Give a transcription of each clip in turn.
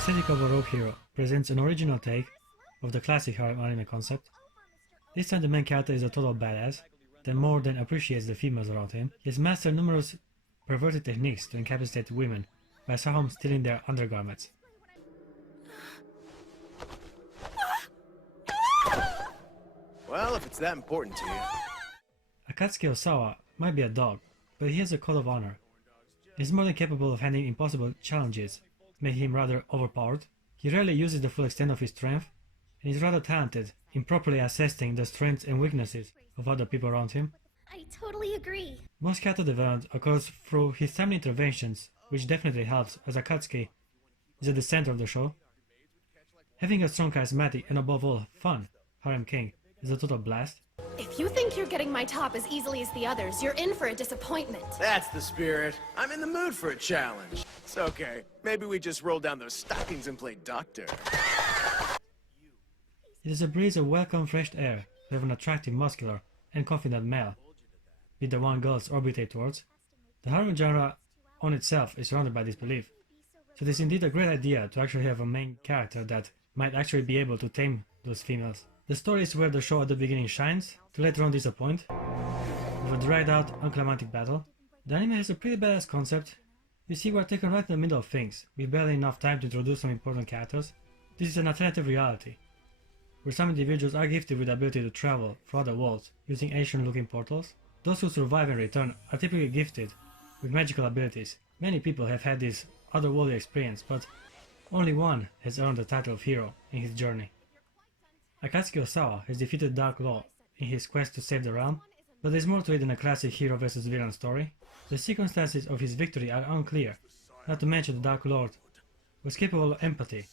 Aesthetica of a Rogue Hero presents an original take of the classic harem anime concept. This time the main character is a total badass that more than appreciates the females around him. He has mastered numerous perverted techniques to incapacitate women by somehow stealing their undergarments. Well, if it's that important to you. Akatsuki Osawa might be a dog, but he has a code of honor. He is more than capable of handling impossible challenges, making him rather overpowered. He rarely uses the full extent of his strength, and is rather talented in properly assessing the strengths and weaknesses of other people around him. I totally agree. Most character development occurs through his timely interventions, which definitely helps, as Akatsuki is at the center of the show. Having a strong, charismatic, and above all, fun harem king is a total blast. If you think you're getting my top as easily as the others, you're in for a disappointment. That's the spirit. I'm in the mood for a challenge. It's okay. Maybe we just roll down those stockings and play doctor. It is a breeze of welcome fresh air to have an attractive, muscular, and confident male be the one girls orbitate towards. The harem genre on itself is surrounded by this belief, so it is indeed a great idea to actually have a main character that might actually be able to tame those females. The story is where the show at the beginning shines, to later on disappoint, with a dragged out, unclimactic battle. The anime has a pretty badass concept. You see, we're taken right in the middle of things, with barely enough time to introduce some important characters. This is an alternative reality, where some individuals are gifted with the ability to travel through other worlds using Asian-looking portals. Those who survive and return are typically gifted with magical abilities. Many people have had this otherworldly experience, but only one has earned the title of hero in his journey. Akatsuki Osawa has defeated Dark Lord in his quest to save the realm, but there's more to it than a classic hero versus villain story. The circumstances of his victory are unclear, not to mention the Dark Lord was capable of empathy,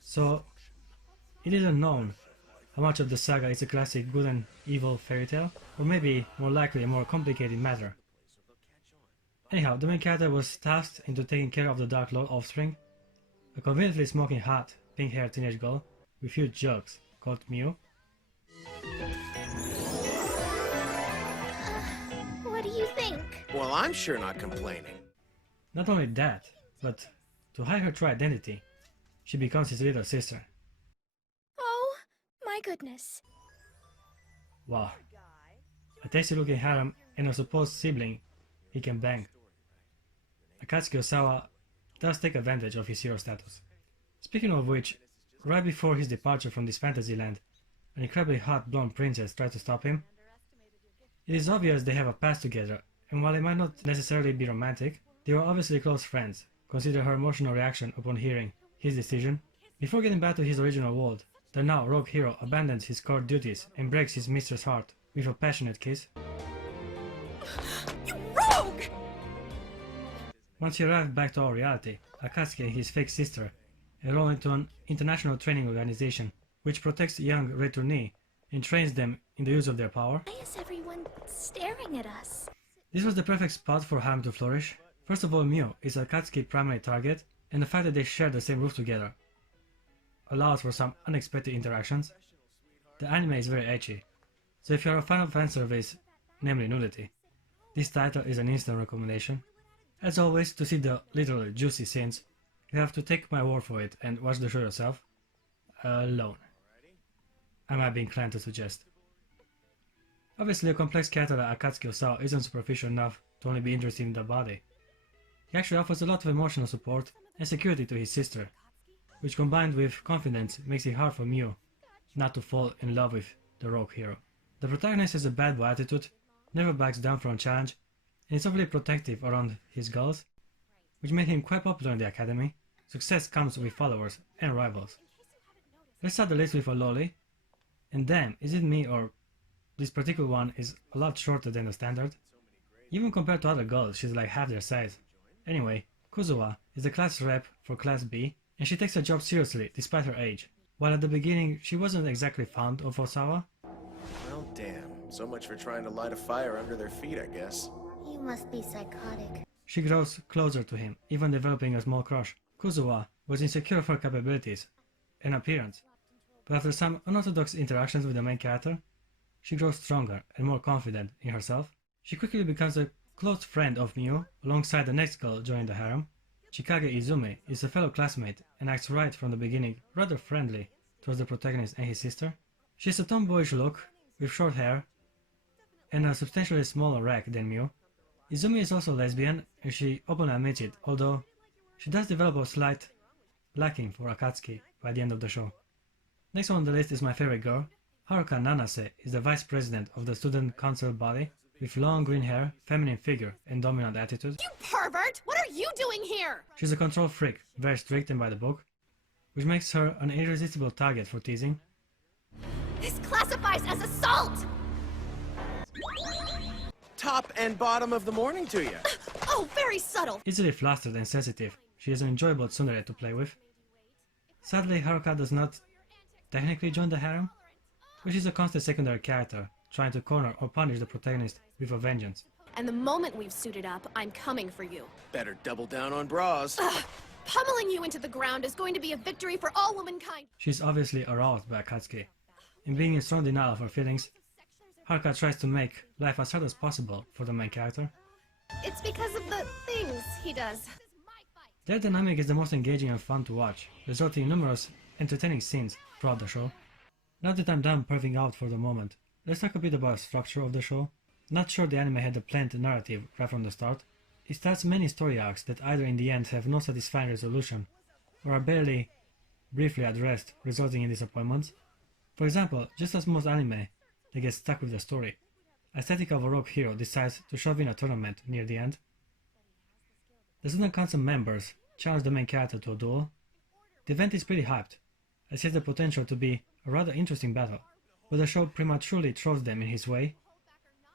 so it isn't known how much of the saga is a classic good and evil fairy tale, or maybe more likely a more complicated matter. Anyhow, the main character was tasked into taking care of the Dark Lord offspring, a conveniently smoking hot, pink-haired teenage girl with huge jugs called Myuu. What do you think? Well, I'm sure not complaining. Not only that, but to hide her true identity, she becomes his little sister. Oh, my goodness. Wow. A tasty looking harem and a supposed sibling he can bang. Akatsuki Osawa does take advantage of his hero status. Speaking of which, right before his departure from this fantasy land, an incredibly hot blonde princess tries to stop him. It is obvious they have a past together, and while it might not necessarily be romantic, they were obviously close friends. Consider her emotional reaction upon hearing his decision. Before getting back to his original world, the now rogue hero abandons his core duties and breaks his mistress' heart with a passionate kiss. You rogue! Once he arrived back to our reality, Akatsuki and his fake sister enroll into an international training organization which protects young returnee and trains them in the use of their power. Why is everyone staring at us? This was the perfect spot for harem to flourish. First of all, Myuu is Akatsuki's primary target, and the fact that they share the same roof together allows for some unexpected interactions. The anime is very ecchi, so if you are a fan of fanservice, namely nudity, this title is an instant recommendation. As always, to see the literally juicy scenes, you have to take my word for it and watch the show yourself, alone. I might be inclined to suggest. Obviously, a complex character like Akatsuki Osawa isn't superficial enough to only be interested in the body. He actually offers a lot of emotional support and security to his sister, which combined with confidence makes it hard for Myuu not to fall in love with the rogue hero. The protagonist has a bad boy attitude, never backs down from a challenge, and is overly protective around his girls, which made him quite popular in the academy. Success comes with followers and rivals. Let's start the list with a lolly, and damn, is it me or this particular one is a lot shorter than the standard? Even compared to other girls, she's like half their size. Anyway, Kuzuha is the class rep for Class B, and she takes her job seriously despite her age. While at the beginning she wasn't exactly fond of Osawa. Well, damn. So much for trying to light a fire under their feet, I guess. You must be psychotic. She grows closer to him, even developing a small crush. Kuzuha was insecure of her capabilities and appearance, but after some unorthodox interactions with the main character, she grows stronger and more confident in herself. She quickly becomes a close friend of Myuu alongside the next girl joining the harem. Chikage Izumi is a fellow classmate and acts right from the beginning, rather friendly towards the protagonist and his sister. She has a tomboyish look, with short hair, and a substantially smaller rack than Myuu. Izumi is also lesbian, and she openly admits it, although she does develop a slight liking for Akatsuki by the end of the show. Next on the list is my favorite girl. Haruka Nanase is the vice president of the student council body, with long green hair, feminine figure, and dominant attitude. You pervert! What are you doing here? She's a control freak, very strict and by the book, which makes her an irresistible target for teasing. This classifies as assault! Top and bottom of the morning to you. Oh, very subtle. Easily flustered and sensitive, she is an enjoyable tsundere to play with. Sadly, Haruka does not technically join the harem, but she's a constant secondary character, trying to corner or punish the protagonist with a vengeance. And the moment we've suited up, I'm coming for you. Better double down on bras. Pummeling you into the ground is going to be a victory for all womankind. She's obviously aroused by Akatsuki. In being in strong denial of her feelings, Haruka tries to make life as hard as possible for the main character. It's because of the things he does. Their dynamic is the most engaging and fun to watch, resulting in numerous entertaining scenes throughout the show. Now that I'm done perving out for the moment, let's talk a bit about the structure of the show. Not sure the anime had a planned narrative right from the start. It starts many story arcs that either in the end have no satisfying resolution, or are barely briefly addressed, resulting in disappointments. For example, just as most anime, they get stuck with the story. Aesthetica of a rogue hero decides to shove in a tournament near the end. The student council members challenge the main character to a duel. The event is pretty hyped, as it has the potential to be a rather interesting battle, but the show prematurely throws them in his way,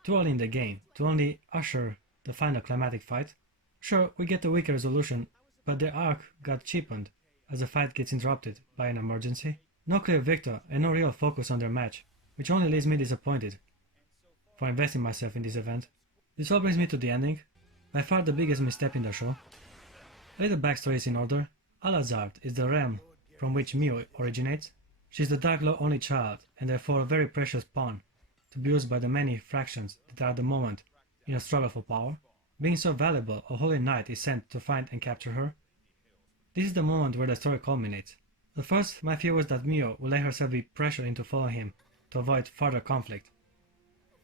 too early in the game, to only usher the final climatic fight. Sure, we get a weaker resolution, but their arc got cheapened as the fight gets interrupted by an emergency. No clear victor and no real focus on their match, which only leaves me disappointed for investing myself in this event. This all brings me to the ending, by far the biggest misstep in the show. A little backstory is in order. Al-Azard is the realm from which Myuu originates. She is the Dark Law only child, and therefore a very precious pawn to be used by the many fractions that are at the moment in a struggle for power. Being so valuable, a holy knight is sent to find and capture her. This is the moment where the story culminates. At first, my fear was that Myuu would let herself be pressured into following him to avoid further conflict.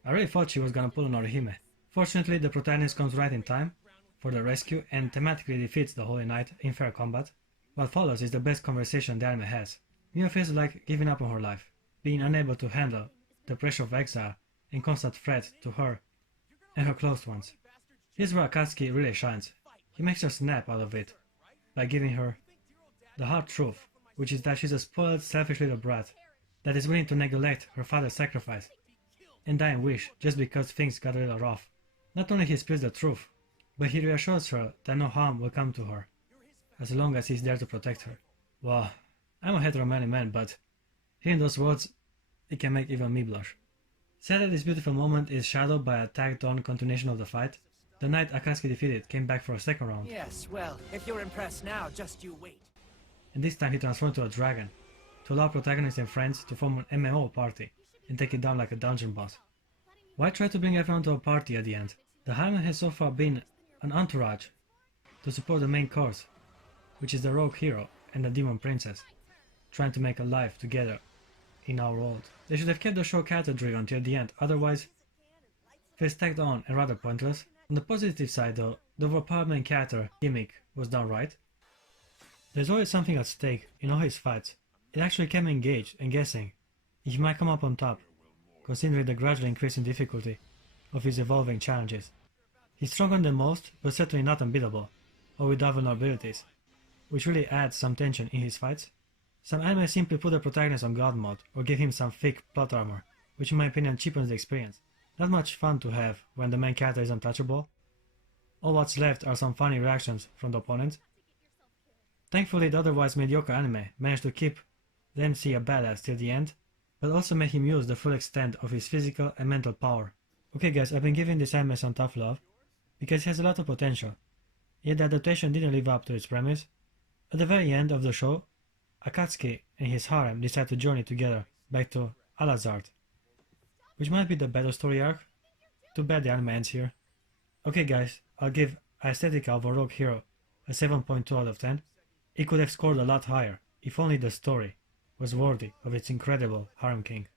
I really thought she was gonna pull an Orihime. Fortunately, the protagonist comes right in time for the rescue and thematically defeats the Holy Knight in fair combat. What follows is the best conversation the anime has. Myuu feels like giving up on her life, being unable to handle the pressure of exile and constant threat to her and her close ones. Here's where Akatsuki really shines. He makes her snap out of it by giving her the hard truth, which is that she's a spoiled, selfish little brat that is willing to neglect her father's sacrifice and dying wish just because things got a little rough. Not only he spills the truth, but he reassures her that no harm will come to her, as long as he's there to protect her. Wow, I'm a hetero-manly man, but hearing those words, it can make even me blush. Sadly, this beautiful moment is shadowed by a tagged-on continuation of the fight. The knight Akatsuki defeated came back for a second round, Yes, well, if you're impressed now, just you wait. and this time he transformed into a dragon, to allow protagonists and friends to form an MMO party and take it down like a dungeon boss. Why try to bring everyone to a party at the end? The harem has so far been an entourage to support the main course, which is the rogue hero and the demon princess, trying to make a life together in our world. They should have kept the show character-driven until the end, otherwise it feels tagged on and rather pointless. On the positive side though, the overpowered main character gimmick was done right. There's always something at stake in all his fights. It actually kept me engaged and guessing if he might come up on top, considering the gradually increasing difficulty of his evolving challenges. He's stronger than most, but certainly not unbeatable, or without vulnerabilities, which really adds some tension in his fights. Some anime simply put the protagonist on god mode, or give him some fake plot armor, which in my opinion cheapens the experience. Not much fun to have when the main character is untouchable. All what's left are some funny reactions from the opponent. Thankfully, the otherwise mediocre anime managed to keep the MC a badass till the end, but also made him use the full extent of his physical and mental power. Okay guys, I've been giving this anime some tough love, because it has a lot of potential, yet the adaptation didn't live up to its premise. At the very end of the show, Akatsuki and his harem decide to journey together back to Al-Azard, which might be the better story arc. Too bad the anime ends here. Okay guys, I'll give Aesthetica of a rogue hero a 7.2 out of 10, it could have scored a lot higher if only the story was worthy of its incredible harem king.